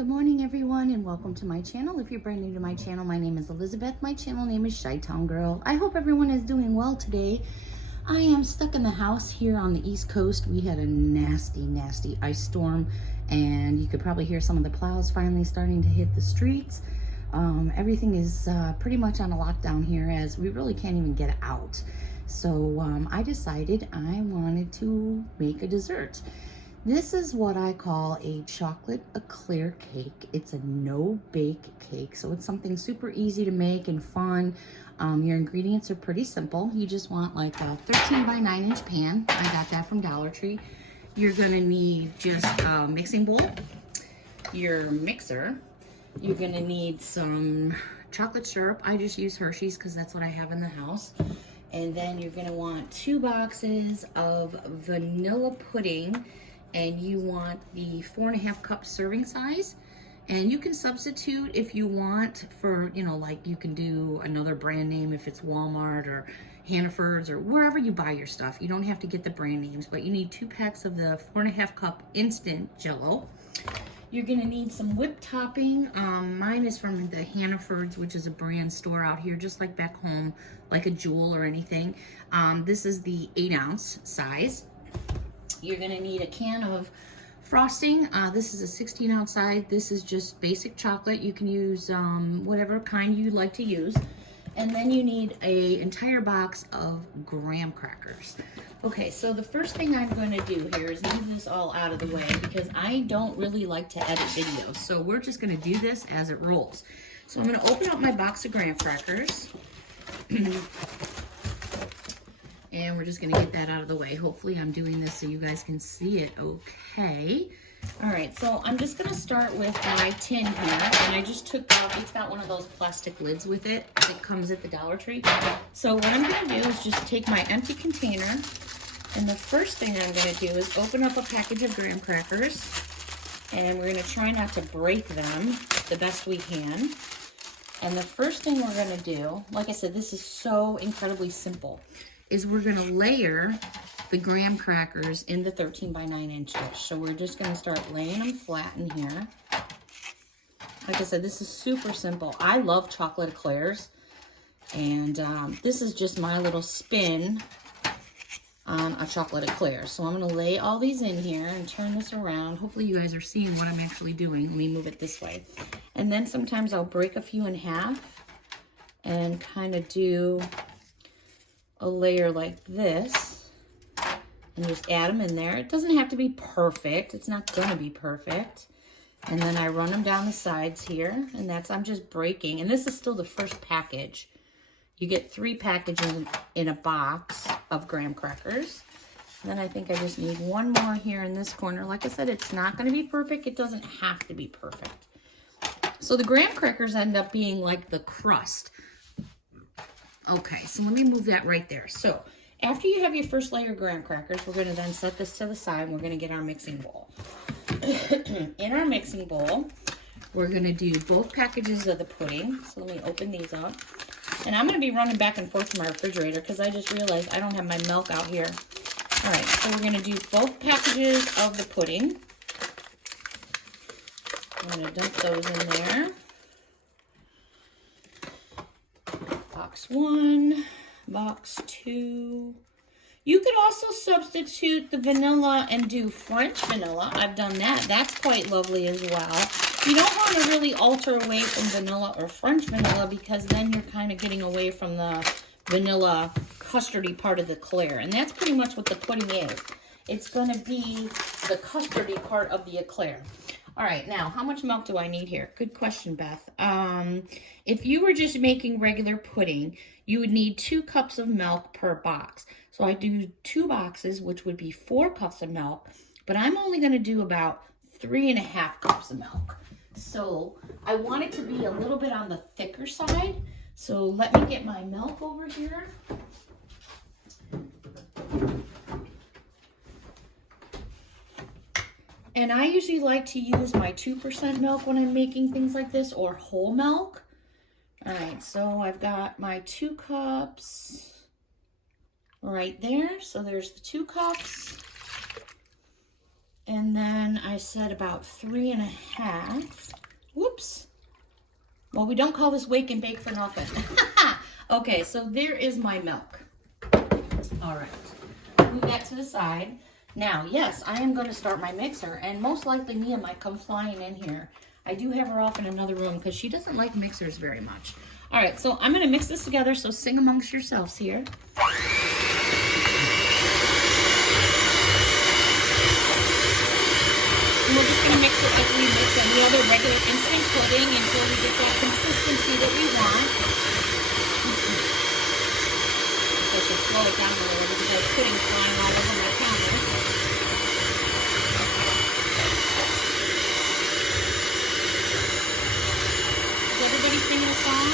Good morning everyone and welcome to my channel. If you're brand new to my channel, my name is Elizabeth. My channel name is ChiTownGirl. I hope everyone is doing well today. I am stuck in the house here on the East Coast. We had a nasty ice storm and you could probably hear some of the plows finally starting to hit the streets. Everything is pretty much on a lockdown here as we really can't even get out. So I decided I wanted to make a dessert. This is what I call a chocolate eclair cake. It's a no-bake cake, so it's something super easy to make and fun. Your ingredients are pretty simple. You just want like a 13 by 9 inch pan. I got that from Dollar Tree. You're gonna need just a mixing bowl, your mixer. You're gonna need some chocolate syrup. I just use Hershey's because that's what I have in the house. And then you're gonna want 2 boxes of vanilla pudding. And you want the 4.5 cup serving size, and you can substitute if you want for, you know, like you can do another brand name if it's Walmart or Hannaford's or wherever you buy your stuff. You don't have to get the brand names, but you need 2 packs of the 4.5 cup instant Jello. You're gonna need some whipped topping. Mine is from the Hannaford's, which is a brand store out here, just like back home, like a Jewel or anything. This is the 8-ounce size. You're gonna need a can of frosting. This is a 16-ounce size. This is just basic chocolate. You can use whatever kind you like to use. And then you need an entire box of graham crackers. Okay, so the first thing I'm gonna do here is move this all out of the way because I don't really like to edit videos. So we're just gonna do this as it rolls. So I'm gonna open up my box of graham crackers. And we're just gonna get that out of the way. Hopefully I'm doing this so you guys can see it okay. All right, so I'm just gonna start with my tin here. And I just took out, it's got one of those plastic lids with it that comes at the Dollar Tree. So what I'm gonna do is just take my empty container, and the first thing I'm gonna do is open up a package of graham crackers. And we're gonna try not to break them the best we can. And the first thing we're gonna do, like I said, this is so incredibly simple, is we're gonna layer the graham crackers in the 13 by 9 inch dish. So we're just gonna start laying them flat in here. Like I said, this is super simple. I love chocolate eclairs, and this is just my little spin on a chocolate eclair. So I'm gonna lay all these in here and turn this around. Hopefully you guys are seeing what I'm actually doing. Let me move it this way. And then sometimes I'll break a few in half and kind of do a layer like this and just add them in there. It doesn't have to be perfect. It's not gonna be perfect. And then I run them down the sides here, and that's, I'm just breaking. And this is still the first package. You get 3 packages in a box of graham crackers. And then I think I just need 1 more here in this corner. Like I said, it's not gonna be perfect. It doesn't have to be perfect. So the graham crackers end up being like the crust. Okay, so let me move that right there. So after you have your first layer of graham crackers, we're gonna then set this to the side and we're gonna get our mixing bowl. In our mixing bowl, we're gonna do both packages of the pudding. So let me open these up. And I'm gonna be running back and forth to my refrigerator because I just realized I don't have my milk out here. All right, so we're gonna do both packages of the pudding. I'm gonna dump those in there. Box 1, box 2. You could also substitute the vanilla and do French vanilla. I've done that. That's quite lovely as well. You don't want to really alter away from vanilla or French vanilla because then you're kind of getting away from the vanilla custardy part of the eclair. And that's pretty much what the pudding is. It's going to be the custardy part of the eclair. All right, now, how much milk do I need here? Good question, Beth. If you were just making regular pudding, you would need 2 cups of milk per box. So I do 2 boxes, which would be 4 cups of milk, but I'm only gonna do about 3.5 cups of milk. So I want it to be a little bit on the thicker side. So let me get my milk over here. And I usually like to use my 2% milk when I'm making things like this, or whole milk. All right, so I've got my 2 cups right there. So there's the 2 cups. And then I said about 3.5. Whoops. Well, we don't call this wake and bake for nothing. Okay, so there is my milk. All right, move that to the side. Now, yes, I am going to start my mixer, and most likely Mia might come flying in here. I do have her off in another room because she doesn't like mixers very much. All right, so I'm going to mix this together, so sing amongst yourselves here. And we're just going to mix it like we mix any other regular instant pudding until we get that consistency that we want. I should slow it down a little because there's pudding flying all over my counter. Is everybody singing a song?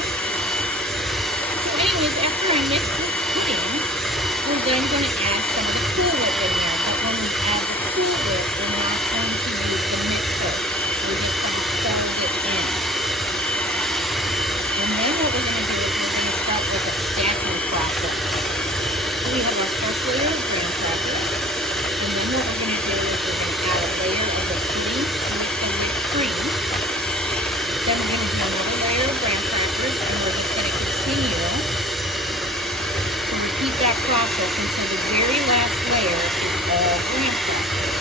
So anyways, after I mix this pudding, we're then going to add some of the Cool Whip in there. But when we add the Cool Whip, we're not going to use the mixer. We're just going to fold it in. And then what we're going to do is we're going to start with a stacking process. So we have our first layer of graham crackers. And then what we're going to do is we're going to add a layer of the pudding with the whipped cream. Then we're going to do another layer of graham crackers, and we're just going to continue to repeat that process until the very last layer is all graham crackers.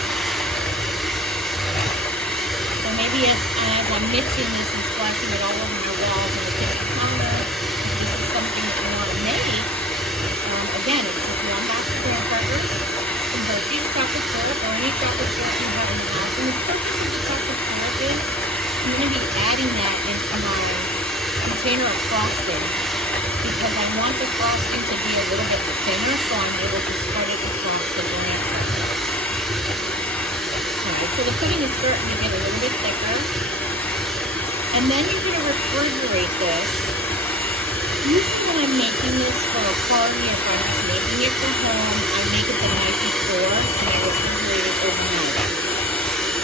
So maybe as I'm mixing this and splashing it all over my walls and the kitchen counter, if this is something that you want to make, again, it's just 1 box of graham crackers, some Hershey's chocolate syrup, or any chocolate syrup you have in the house. And the purpose of the chocolate syrup is I'm going to be adding that into my container of frosting because I want the frosting to be a little bit thinner so I'm able to spread it across the graham crackers. Alright, so the pudding is starting to get a little bit thicker. And then you're going to refrigerate this. Usually when I'm making this for a party, if I'm just making it for home, I make it the night before and I refrigerate it overnight.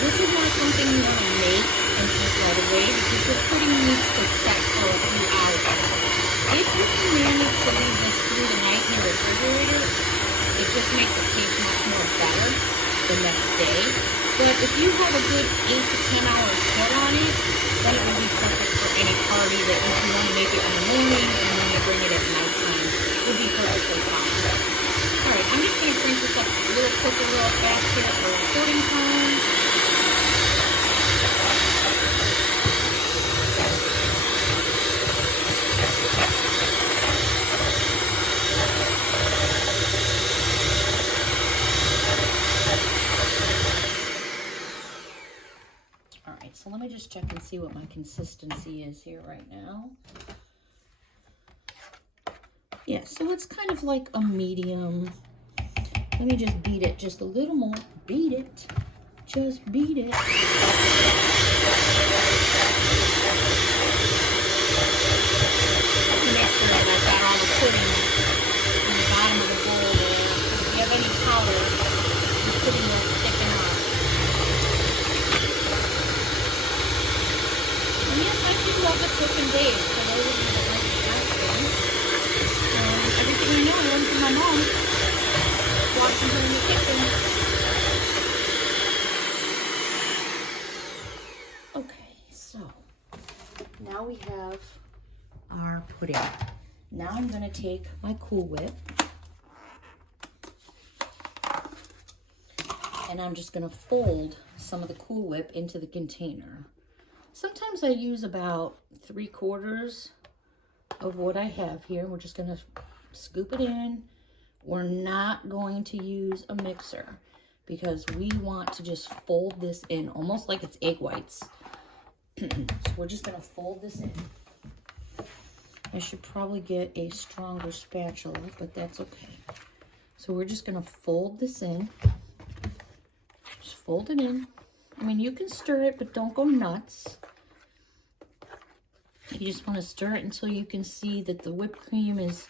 This is not something you want to make and eat right away because your pudding needs to set for a few hours. If you can manage to leave this through the night in your refrigerator, it just makes it taste much more better the next day. But if you have a good 8 to 10 hours set on it, then it would be perfect for any party that if you want to make it in the morning and then you bring it at nighttime, it would be perfectly fine. Alright, I'm just going to crank this up a little quicker, real fast here for recording time. So let me just check and see what my consistency is here right now. Yeah, so it's kind of like a medium. Let me just beat it just a little more. Beat it. Just beat it. Make sure that I've got all the pudding in the bottom of the bowl there. If you have any powder, the pudding will thicken up. I do love the cook and bake, for those of you that like the recipe. Everything I know I learned from my mom, watching her in the kitchen. Okay, so now we have our pudding. Now I'm going to take my Cool Whip and I'm just going to fold some of the Cool Whip into the container. Sometimes I use about 3/4 of what I have here. We're just going to scoop it in. We're not going to use a mixer because we want to just fold this in almost like it's egg whites. So we're just going to fold this in. I should probably get a stronger spatula, but that's okay. So we're just going to fold this in. Just fold it in. I mean, you can stir it, but don't go nuts. You just want to stir it until you can see that the whipped cream is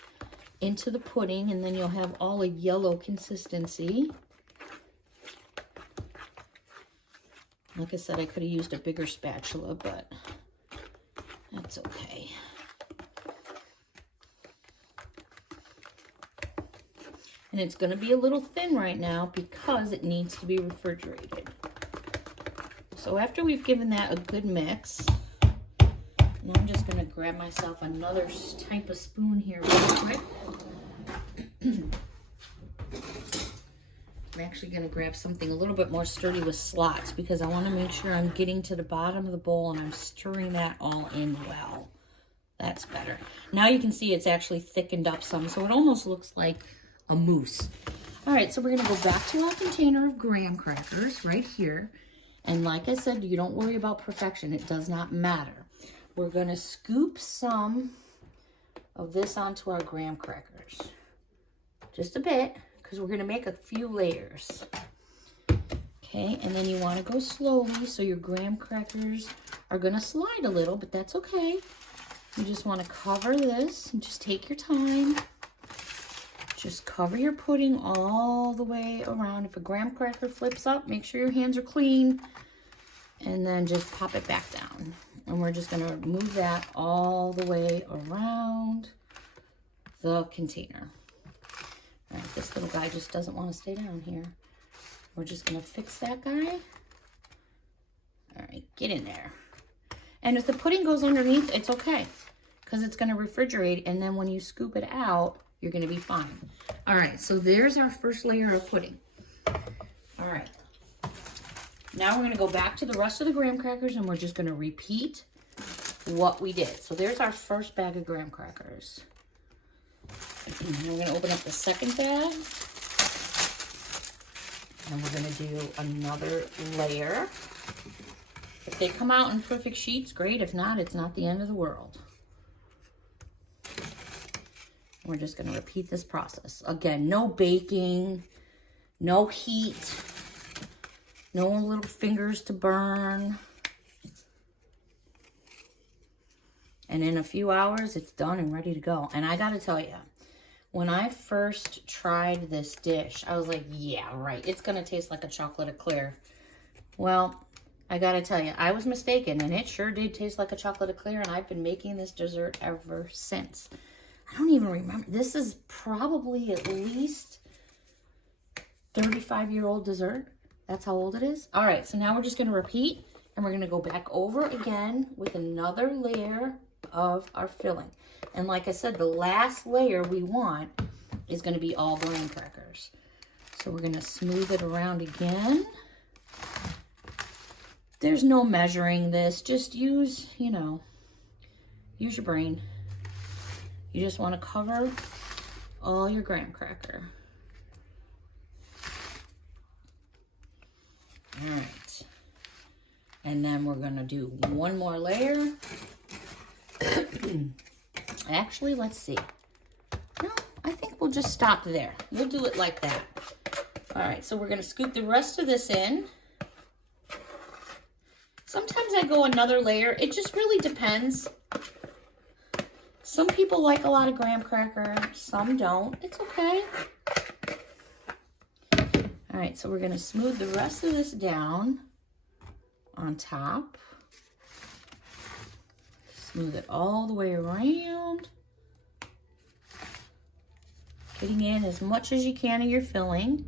into the pudding, and then you'll have all a yellow consistency. Like I said, I could have used a bigger spatula, but that's okay. And it's going to be a little thin right now because it needs to be refrigerated. So after we've given that a good mix, now I'm just gonna grab myself another type of spoon here real quick. I'm actually gonna grab something a little bit more sturdy with slots because I wanna make sure I'm getting to the bottom of the bowl and I'm stirring that all in well. That's better. Now you can see it's actually thickened up some, so it almost looks like a mousse. All right, so we're gonna go back to our container of graham crackers right here. And like I said, you don't worry about perfection. It does not matter. We're gonna scoop some of this onto our graham crackers. Just a bit, because we're gonna make a few layers. Okay, and then you wanna go slowly so your graham crackers are gonna slide a little, but that's okay. You just wanna cover this and just take your time. Just cover your pudding all the way around. If a graham cracker flips up, make sure your hands are clean, and then just pop it back down. And we're just gonna move that all the way around the container. All right, this little guy just doesn't want to stay down here. We're just gonna fix that guy. All right, get in there. And if the pudding goes underneath, it's okay, because it's gonna refrigerate, and then when you scoop it out, you're gonna be fine. All right, so there's our first layer of pudding. All right, now we're gonna go back to the rest of the graham crackers and we're just gonna repeat what we did. So there's our first bag of graham crackers. And we're gonna open up the second bag. And we're gonna do another layer. If they come out in perfect sheets, great. If not, it's not the end of the world. We're just gonna repeat this process. Again, no baking, no heat, no little fingers to burn. And in a few hours, it's done and ready to go. And I gotta tell you, when I first tried this dish, I was like, yeah, right, it's gonna taste like a chocolate eclair. Well, I gotta tell you, I was mistaken, and it sure did taste like a chocolate eclair, and I've been making this dessert ever since. I don't even remember. This is probably at least 35-year-old dessert. That's how old it is. All right, so now we're just gonna repeat, and we're gonna go back over again with another layer of our filling. And like I said, the last layer we want is gonna be all graham crackers. So we're gonna smooth it around again. There's no measuring this. Just use, use your brain. You just want to cover all your graham cracker. All right. And then we're going to do one more layer. Actually, let's see. No, I think we'll just stop there. We'll do it like that. All right, so we're going to scoop the rest of this in. Sometimes I go another layer. It just really depends. Some people like a lot of graham cracker, some don't. It's okay. All right, so we're gonna smooth the rest of this down on top. Smooth it all the way around. Getting in as much as you can of your filling.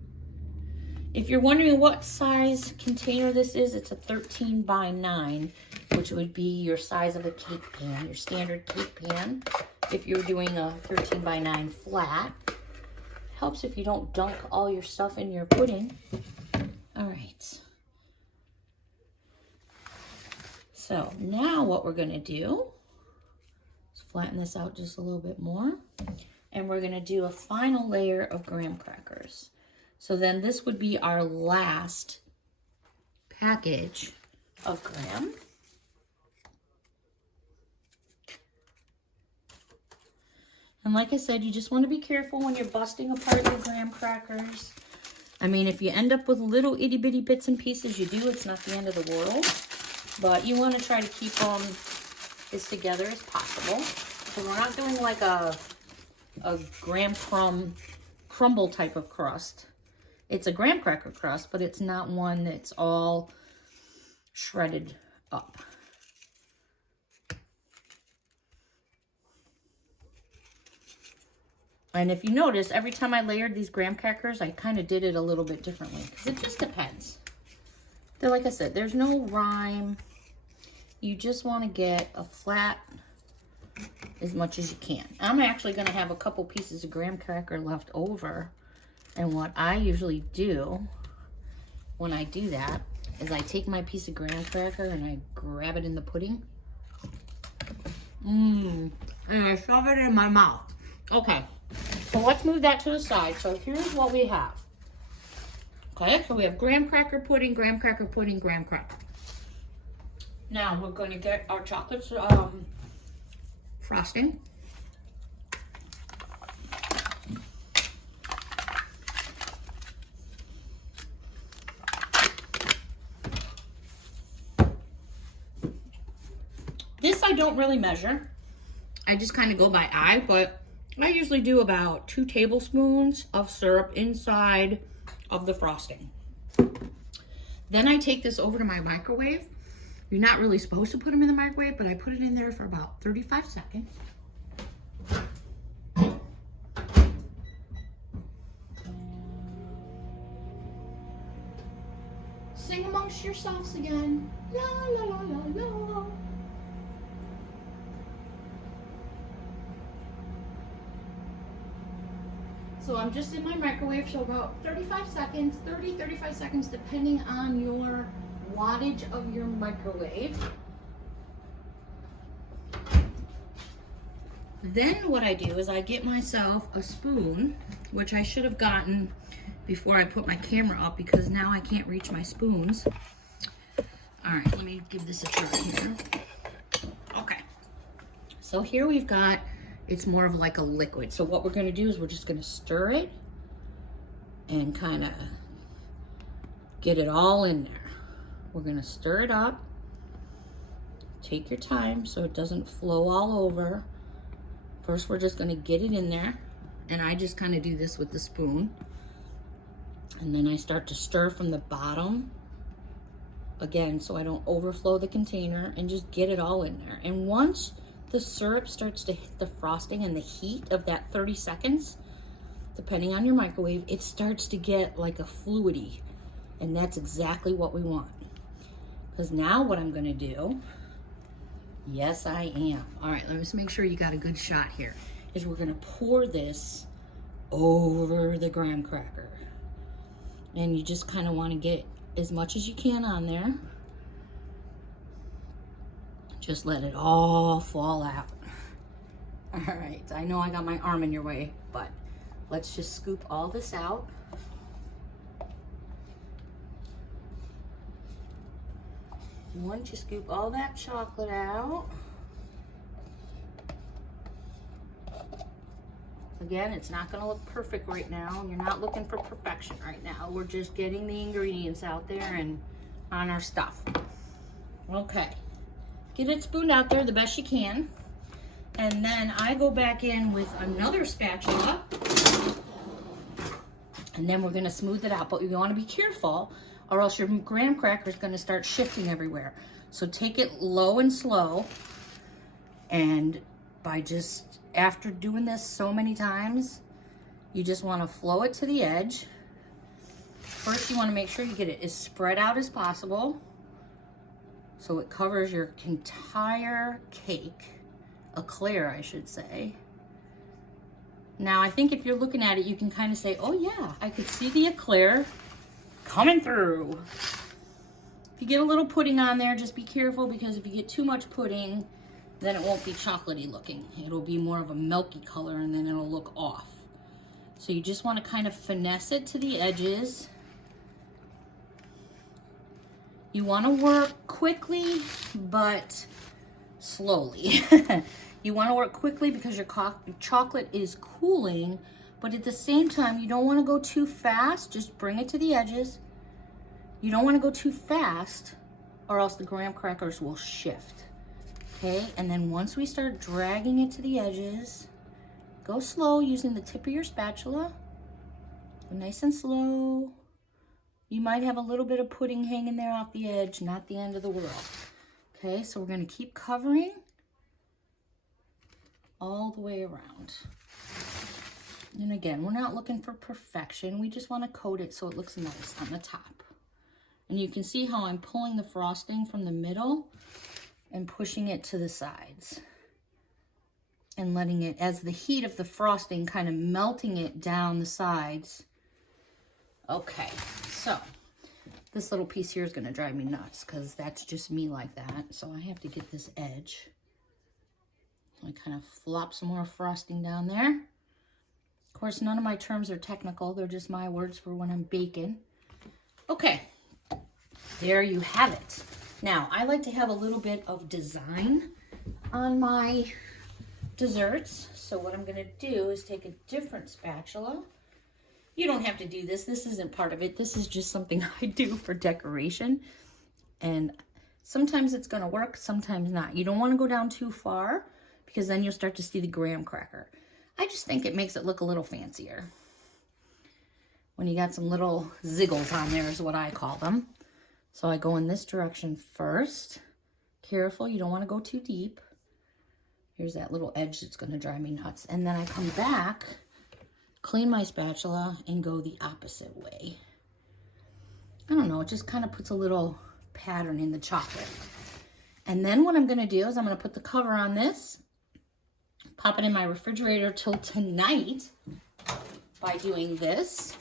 If you're wondering what size container this is, it's a 13 by 9, which would be your size of a cake pan, your standard cake pan. If you're doing a 13 by 9 flat, it helps if you don't dunk all your stuff in your pudding. All right. So now what we're gonna do is flatten this out just a little bit more. And we're gonna do a final layer of graham crackers. So then this would be our last package of graham. And like I said, you just want to be careful when you're busting apart your graham crackers. I mean, if you end up with little itty bitty bits and pieces, you do. It's not the end of the world. But you want to try to keep them as together as possible. So we're not doing like a graham crumble type of crust. It's a graham cracker crust, but it's not one that's all shredded up. And if you notice, every time I layered these graham crackers, I kind of did it a little bit differently because it just depends. like I said, there's no rhyme. You just want to get a flat as much as you can. I'm actually going to have a couple pieces of graham cracker left over. And what I usually do when I do that is I take my piece of graham cracker and I grab it in the pudding. And I shove it in my mouth. Okay, so let's move that to the side. So here's what we have. Okay, so we have graham cracker pudding, graham cracker pudding, graham cracker. Now we're going to get our chocolate frosting. This I don't really measure. I just kind of go by eye, but I usually do about 2 tablespoons of syrup inside of the frosting. Then I take this over to my microwave. You're not really supposed to put them in the microwave, but I put it in there for about 35 seconds. Sing amongst yourselves again. La la la la la. So I'm just in my microwave, so about 35 seconds, 35 seconds, depending on your wattage of your microwave. Then what I do is I get myself a spoon, which I should have gotten before I put my camera up because now I can't reach my spoons. All right, let me give this a try here. Okay, so here we've got, it's more of like a liquid. So what we're gonna do is we're just gonna stir it and kind of get it all in there. We're gonna stir it up. Take your time so it doesn't flow all over. First, we're just gonna get it in there. And I just kind of do this with the spoon. And then I start to stir from the bottom. Again, so I don't overflow the container, and just get it all in there. And once the syrup starts to hit the frosting and the heat of that 30 seconds, depending on your microwave, it starts to get like a fluidy. And that's exactly what we want. Because now what I'm gonna do, yes I am. All right, let's make sure you got a good shot here, is we're gonna pour this over the graham cracker. And you just kind of wanna get as much as you can on there. Just let it all fall out. All right, I know I got my arm in your way, but let's just scoop all this out. Once you scoop all that chocolate out, again, it's not gonna look perfect right now. You're not looking for perfection right now. We're just getting the ingredients out there and on our stuff. Okay, get it spooned out there the best you can. And then I go back in with another spatula. And then we're gonna smooth it out, but you wanna be careful or else your graham cracker is gonna start shifting everywhere. So take it low and slow, and by just, after doing this so many times, you just wanna flow it to the edge. First, you wanna make sure you get it as spread out as possible so it covers your entire cake, Eclair, I should say. Now, I think if you're looking at it, you can kind of say, oh yeah, I could see the Eclair coming through. If you get a little pudding on there, just be careful, because if you get too much pudding, then it won't be chocolatey looking. It'll be more of a milky color, and then it'll look off. So you just want to kind of finesse it to the edges. You want to work quickly, but slowly. You want to work quickly because your chocolate is cooling, but at the same time, you don't want to go too fast. Just bring it to the edges. You don't want to go too fast, or else the graham crackers will shift. Okay, and then once we start dragging it to the edges, go slow using the tip of your spatula. Go nice and slow. You might have a little bit of pudding hanging there off the edge, not the end of the world. Okay, so we're going to keep covering all the way around. And again, we're not looking for perfection. We just want to coat it so it looks nice on the top. And you can see how I'm pulling the frosting from the middle and pushing it to the sides. And letting it, as the heat of the frosting, kind of melting it down the sides. Okay, so this little piece here is going to drive me nuts because that's just me like that. So I have to get this edge. I kind of flop some more frosting down there. Of course, none of my terms are technical. They're just my words for when I'm baking. Okay, there you have it. Now, I like to have a little bit of design on my desserts. So what I'm going to do is take a different spatula. You don't have to do this. This isn't part of it. This is just something I do for decoration. And sometimes it's going to work, sometimes not. You don't want to go down too far because then you'll start to see the graham cracker. I just think it makes it look a little fancier. When you got some little ziggles on there is what I call them. So I go in this direction first. Careful, you don't want to go too deep. Here's that little edge that's going to drive me nuts. And then I come back, clean my spatula, and go the opposite way. I don't know, it just kind of puts a little pattern in the chocolate. And then what I'm going to do is I'm going to put the cover on this, pop it in my refrigerator till tonight by doing this.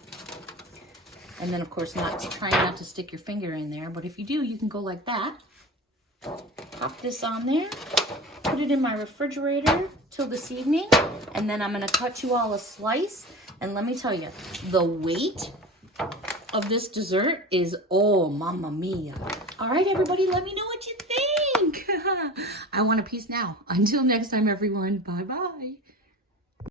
And then, of course, try not to stick your finger in there. But if you do, you can go like that. Pop this on there. Put it in my refrigerator till this evening. And then I'm going to cut you all a slice. And let me tell you, the weight of this dessert is, oh, mamma mia. All right, everybody, let me know what you think. I want a piece now. Until next time, everyone. Bye-bye.